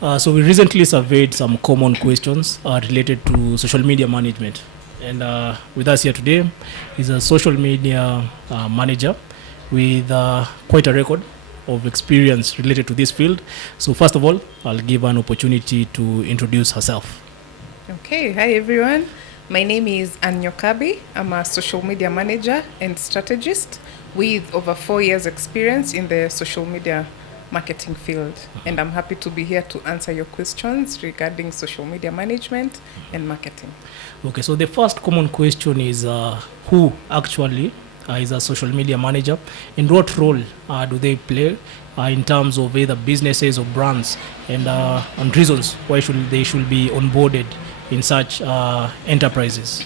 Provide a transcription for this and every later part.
So we recently surveyed some common questions related to social media management. And with us here today is a social media manager with quite a record of experience related to this field. So first of all, I'll give her an opportunity to introduce herself. Okay, hi everyone. My name is Anyo Kabi. I'm a social media manager and strategist with over 4 years experience in the social media marketing field. And I'm happy to be here to answer your questions regarding social media management and marketing. Okay, so the first common question is who actually is a social media manager, and what role do they play in terms of either businesses or brands, and reasons why they should be onboarded in such enterprises?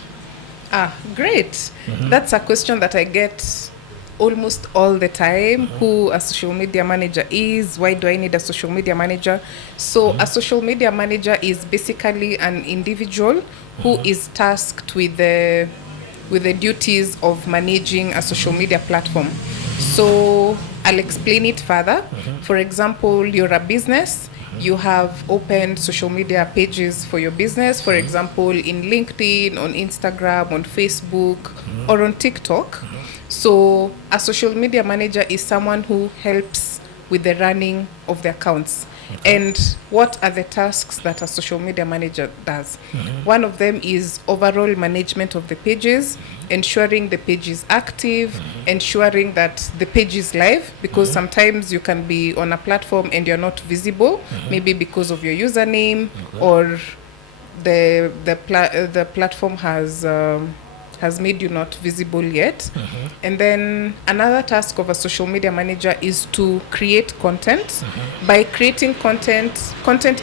Great. That's a question that I get almost all the time. Who a social media manager is, why do I need a social media manager? So a social media manager is basically an individual who is tasked with the duties of managing a social media platform. So I'll explain it further. For example, you're a business, you have opened social media pages for your business, for example, in LinkedIn, on Instagram, on Facebook, or on TikTok. So a social media manager is someone who helps with the running of the accounts. And what are the tasks that a social media manager does? One of them is overall management of the pages, ensuring the page is active, ensuring that the page is live, because sometimes you can be on a platform and you're not visible, maybe because of your username, or the platform has made you not visible yet. And then another task of a social media manager is to create content. By creating content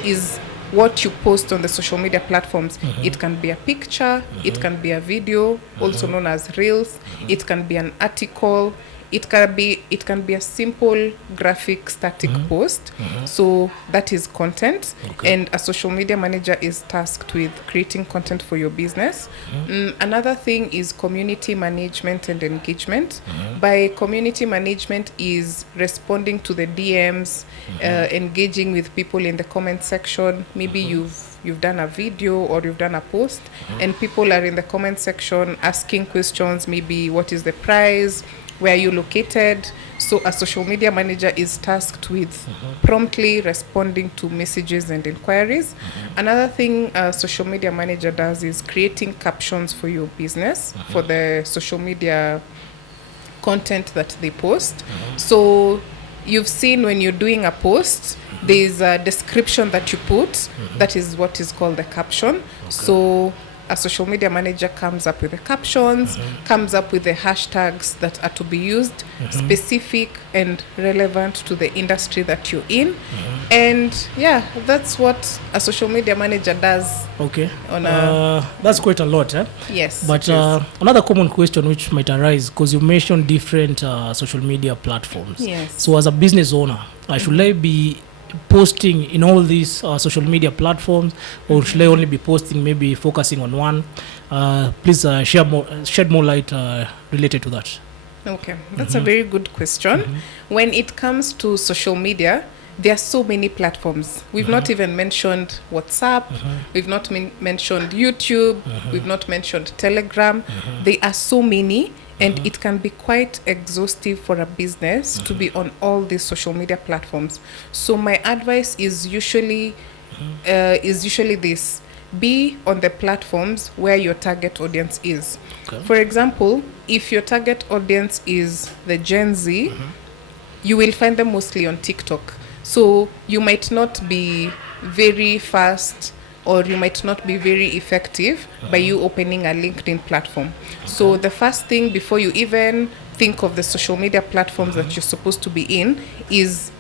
is what you post on the social media platforms. It can be a picture, it can be a video, also known as reels, it can be an article, it can be a simple graphic static post. So that is content. And a social media manager is tasked with creating content for your business. Another thing is community management and engagement. By community management is responding to the DMs, engaging with people in the comment section. Maybe you've done a video or you've done a post, and people are in the comment section asking questions, maybe what is the price, where are you located? So a social media manager is tasked with promptly responding to messages and inquiries. Another thing a social media manager does is creating captions for your business, for the social media content that they post. So you've seen when you're doing a post, there's a description that you put, that is what is called the caption. So a social media manager comes up with the captions, comes up with the hashtags that are to be used, specific and relevant to the industry that you're in. And yeah, that's what a social media manager does. Okay. That's quite a lot, eh? Yes. But another common question which might arise, because you mentioned different social media platforms. Yes. So as a business owner, should I be posting in all these social media platforms, or should I only be posting, maybe focusing on one? Please shed more light related to that. Okay, that's a very good question. When it comes to social media, there are so many platforms. We've not even mentioned WhatsApp, we've not mentioned YouTube, we've not mentioned Telegram. There are so many, and it can be quite exhaustive for a business to be on all these social media platforms. So my advice is usually this: be on the platforms where your target audience is. Okay. For example, if your target audience is the Gen Z, you will find them mostly on TikTok. So you might not be very fast, or you might not be very effective by you opening a LinkedIn platform. So the first thing before you even think of the social media platforms that you're supposed to be in is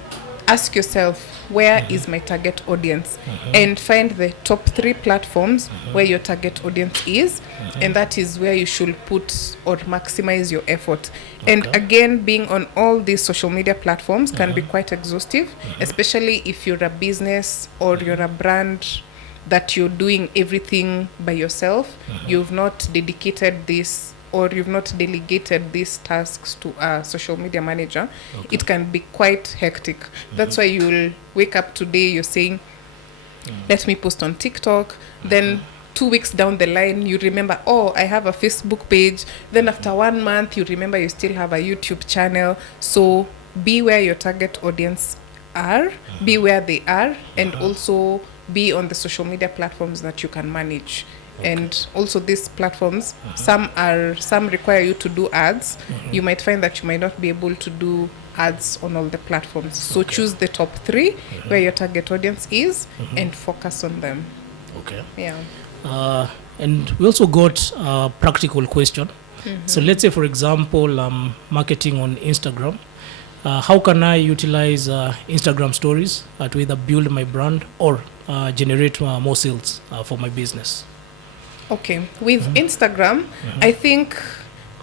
ask yourself, where is my target audience? And find the top 3 platforms where your target audience is, and that is where you should put or maximize your effort. And again, being on all these social media platforms can be quite exhaustive, especially if you're a business or you're a brand that you're doing everything by yourself. You've not dedicated this, or you've not delegated these tasks to a social media manager. It can be quite hectic. That's why you'll wake up today, you're saying, let me post on TikTok. Then 2 weeks down the line, you remember, oh, I have a Facebook page. Then after 1 month, you remember you still have a YouTube channel. So be where your target audience are, be where they are, and also be on the social media platforms that you can manage. And also these platforms, some require you to do ads. You might find that you might not be able to do ads on all the platforms. So choose the top 3 where your target audience is and focus on them. Okay. Yeah. And we also got a practical question. So let's say, for example, I'm marketing on Instagram. How can I utilize Instagram stories to either build my brand or generate more sales for my business? Okay, with Instagram, I think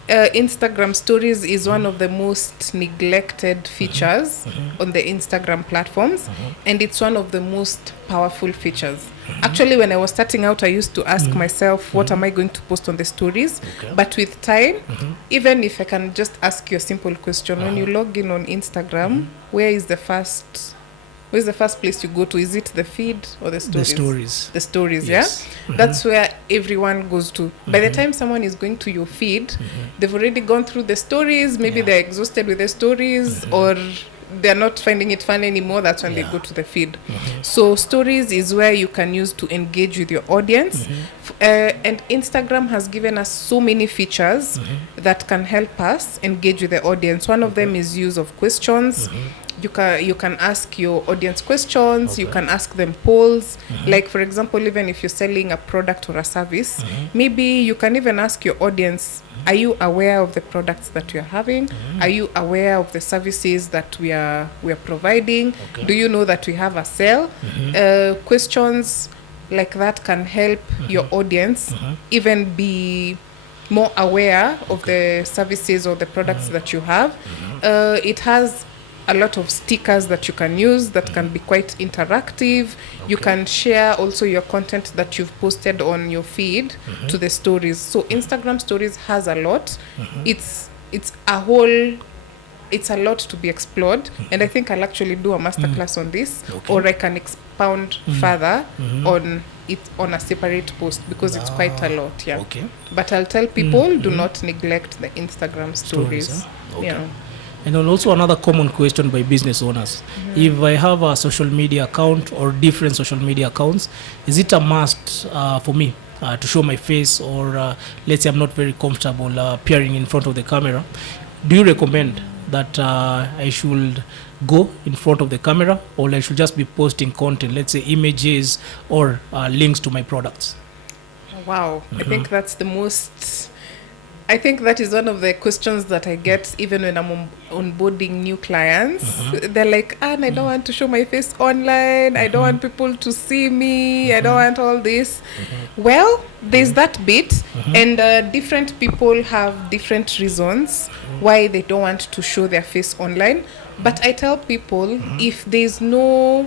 Instagram stories is one of the most neglected features on the Instagram platforms, and it's one of the most powerful features. Actually, when I was starting out, I used to ask myself, what am I going to post on the stories? But with time, even if I can just ask you a simple question, when you log in on Instagram, where's the first place you go to? Is it the feed or the stories? The stories. The stories, Yes. yeah? That's where everyone goes to. By the time someone is going to your feed, they've already gone through the stories. Maybe they're exhausted with the stories, or they're not finding it fun anymore. That's when they go to the feed. So stories is where you can use to engage with your audience. And Instagram has given us so many features that can help us engage with the audience. One of them is use of questions. You can ask your audience questions. You can ask them polls. Like, for example, even if you're selling a product or a service, maybe you can even ask your audience, are you aware of the products that you're having? Are you aware of the services that we are providing? Do you know that we have a sale? Questions like that can help your audience even be more aware of the services or the products that you have. It has a lot of stickers that you can use that can be quite interactive. You can share also your content that you've posted on your feed to the stories. So Instagram stories has a lot. It's a lot to be explored, and I think I'll actually do a masterclass on this, or I can expound further on it on a separate post, because it's quite a lot. Yeah. Okay. But I'll tell people, do not neglect the Instagram stories. Okay. Yeah. And then also another common question by business owners. If I have a social media account or different social media accounts, is it a must for me to show my face, or let's say I'm not very comfortable appearing in front of the camera? Do you recommend that I should go in front of the camera, or I should just be posting content, let's say images or links to my products? Wow. I think that's I think that is one of the questions that I get even when I'm onboarding new clients. They're like, Anne, I don't want to show my face online. I don't want people to see me. I don't want all this. Well, there's that bit, and different people have different reasons why they don't want to show their face online. But I tell people, if there's no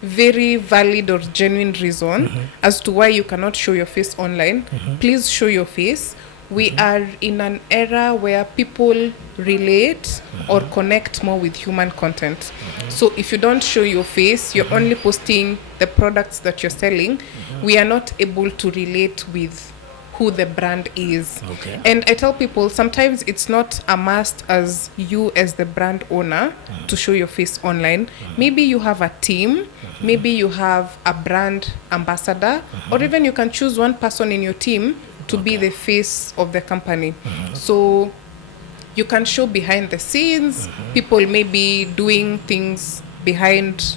very valid or genuine reason as to why you cannot show your face online, please show your face. We are in an era where people relate or connect more with human content. So if you don't show your face, you're only posting the products that you're selling, we are not able to relate with who the brand is. Okay. And I tell people, sometimes it's not a must as you as the brand owner to show your face online. Maybe you have a team, maybe you have a brand ambassador, or even you can choose one person in your team to be the face of the company. So you can show behind the scenes. People may be doing things behind,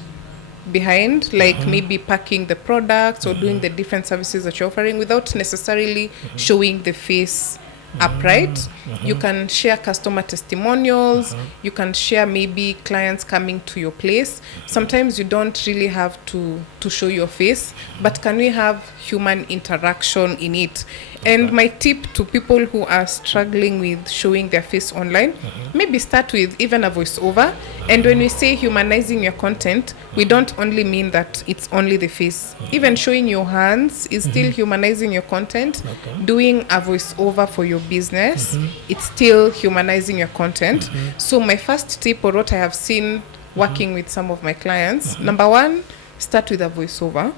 like maybe packing the products or doing the different services that you're offering without necessarily showing the face upright. You can share customer testimonials. You can share maybe clients coming to your place. Sometimes you don't really have to show your face, but can we have human interaction in it? And my tip to people who are struggling with showing their face online, maybe start with even a voiceover. And when we say humanizing your content, we don't only mean that it's only the face. Even showing your hands is still humanizing your content. Doing a voiceover for your business, it's still humanizing your content. So my first tip, or what I have seen working with some of my clients, number one, start with a voiceover.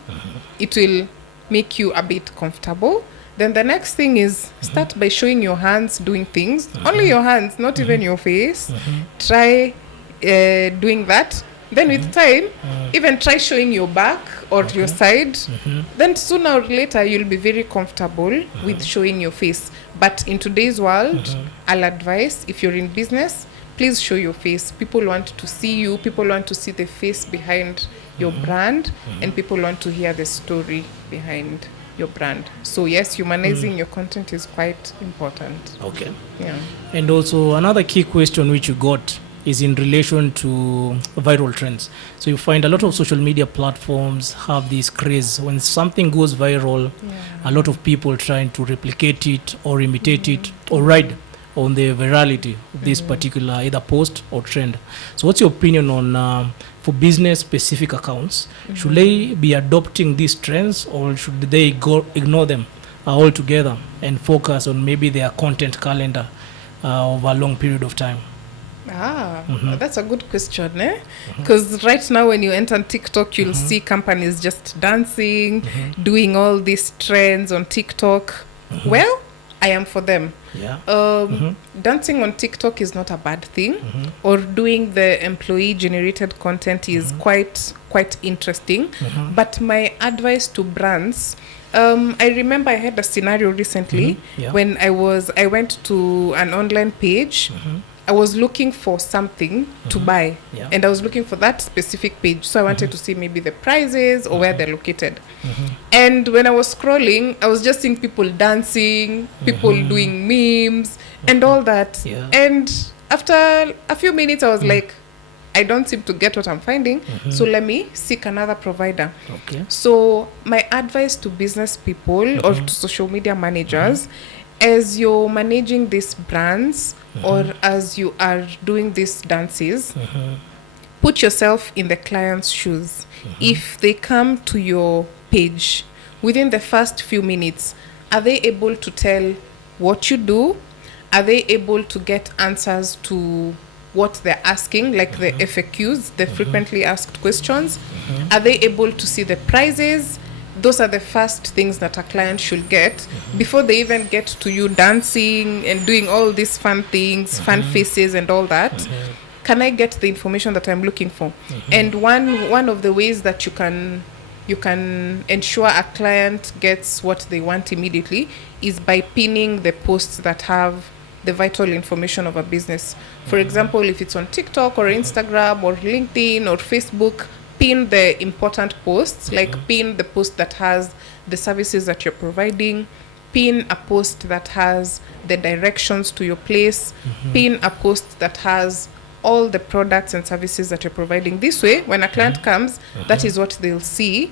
It will make you a bit comfortable. Then the next thing is start by showing your hands doing things. Only your hands, not even your face. Try doing that. Then with time, even try showing your back or your side. Then sooner or later, you'll be very comfortable with showing your face. But in today's world, I'll advise, if you're in business, please show your face. People want to see you. People want to see the face behind your brand. And people want to hear the story behind your brand. So yes, humanizing your content is quite important. Okay. Yeah. And also another key question which you got is in relation to viral trends. So you find a lot of social media platforms have this craze. When something goes viral, a lot of people trying to replicate it or imitate it or ride on the virality of this particular either post or trend. So what's your opinion on for business specific accounts? Should they be adopting these trends or should they ignore them altogether and focus on maybe their content calendar over a long period of time? That's a good question, eh? Because right now when you enter TikTok, you'll see companies just dancing, doing all these trends on TikTok. Well, I am for them. Dancing on TikTok is not a bad thing, or doing the employee generated content is quite interesting. But my advice to brands, I remember I had a scenario recently when I went to an online page. I was looking for something to buy, and I was looking for that specific page. So I wanted to see maybe the prices or where they're located. And when I was scrolling, I was just seeing people dancing, people doing memes and all that. And after a few minutes, I was like, I don't seem to get what I'm finding. So let me seek another provider. So my advice to business people or to social media managers, as you're managing these brands or as you are doing these dances, put yourself in the client's shoes. If they come to your page within the first few minutes, are they able to tell what you do? Are they able to get answers to what they're asking, like the FAQs, the frequently asked questions? Are they able to see the prices? Those are the first things that a client should get before they even get to you dancing and doing all these fun things, fun faces and all that. Can I get the information that I'm looking for? And one of the ways that you can ensure a client gets what they want immediately is by pinning the posts that have the vital information of a business. For example, if it's on TikTok or Instagram or LinkedIn or Facebook, pin the important posts, like pin the post that has the services that you're providing, pin a post that has the directions to your place, pin a post that has all the products and services that you're providing. This way, when a client comes, that is what they'll see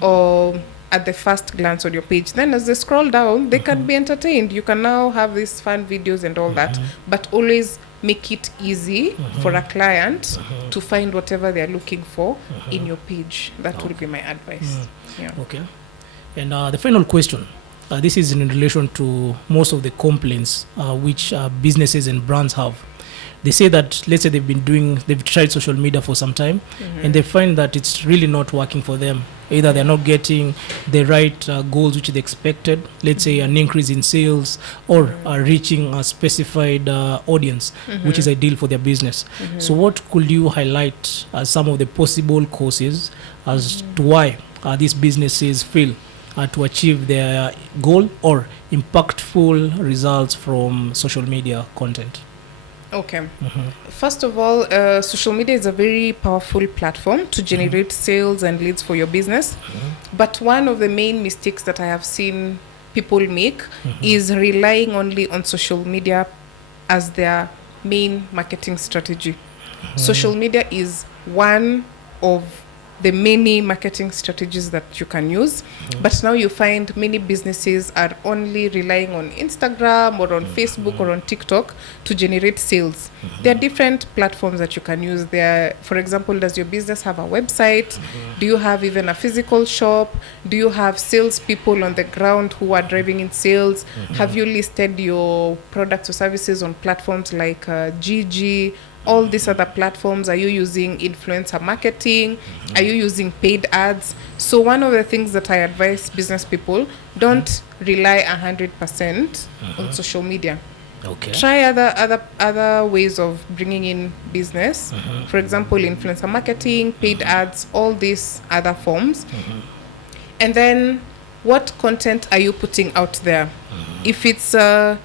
or at the first glance on your page. Then as they scroll down, they can be entertained. You can now have these fun videos and all that, but always make it easy for a client to find whatever they're looking for in your page. That will be my advice. Okay. And the final question, this is in relation to most of the complaints which businesses and brands have. They say that, let's say they've tried social media for some time and they find that it's really not working for them. Either they're not getting the right goals which they expected, let's say an increase in sales or reaching a specified audience which is ideal for their business. So what could you highlight as some of the possible causes as to why these businesses fail to achieve their goal or impactful results from social media content? Okay. First of all, social media is a very powerful platform to generate sales and leads for your business. But one of the main mistakes that I have seen people make is relying only on social media as their main marketing strategy. Social media is one of the many marketing strategies that you can use. But now you find many businesses are only relying on Instagram or on Facebook or on TikTok to generate sales. There are different platforms that you can use there. For example, does your business have a website? Do you have even a physical shop? Do you have salespeople on the ground who are driving in sales? Have you listed your products or services on platforms like Gigi, all these other platforms? Are you using influencer marketing? Are you using paid ads? So one of the things that I advise business people, don't rely 100% on social media. Okay. Try other ways of bringing in business. For example, influencer marketing, paid ads, all these other forms. And then, what content are you putting out there? If it's a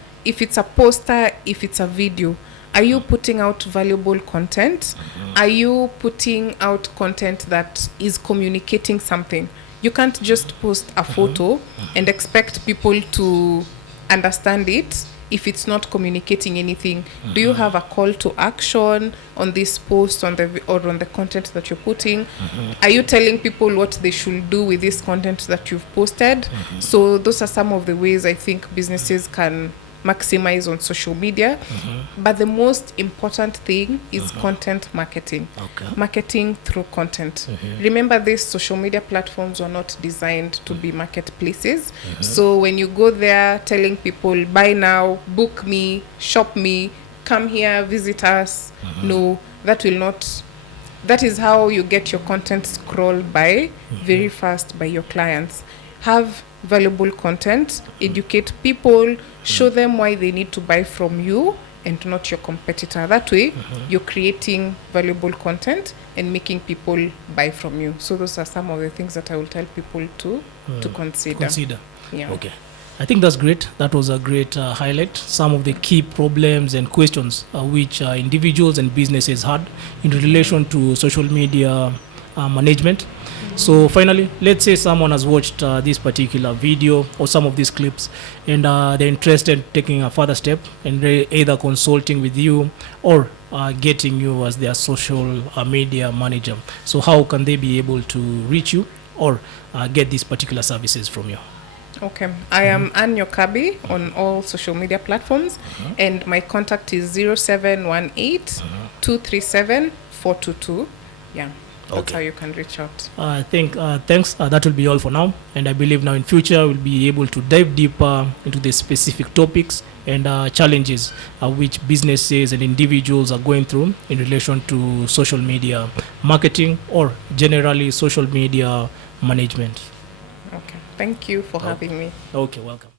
poster, if it's a video, are you putting out valuable content? Are you putting out content that is communicating something? You can't just post a photo and expect people to understand it if it's not communicating anything. Do you have a call to action on this post, on the content that you're putting? Are you telling people what they should do with this content that you've posted? So those are some of the ways I think businesses can maximize on social media. But the most important thing is content marketing. Marketing through content. Remember, these social media platforms were not designed to be marketplaces. So when you go there telling people, buy now, book me, shop me, come here, visit us, no, that will not. That is how you get your content scrolled by very fast by your clients. Have valuable content, educate people, show them why they need to buy from you and not your competitor. That way, you're creating valuable content and making people buy from you. So those are some of the things that I will tell people to consider. Yeah. Okay. I think that's great. That was a great highlight. Some of the key problems and questions which individuals and businesses had in relation to social media management. So finally, let's say someone has watched this particular video or some of these clips and they're interested in taking a further step and either consulting with you or getting you as their social media manager. So how can they be able to reach you or get these particular services from you? Okay, I am Ann Nyokabi on all social media platforms, and my contact is 0718 237 422. Yeah. That's how you can reach out. I think thanks. That will be all for now. And I believe now in future we'll be able to dive deeper into the specific topics and challenges which businesses and individuals are going through in relation to social media marketing or generally social media management. Okay. Thank you for having me. Okay, welcome.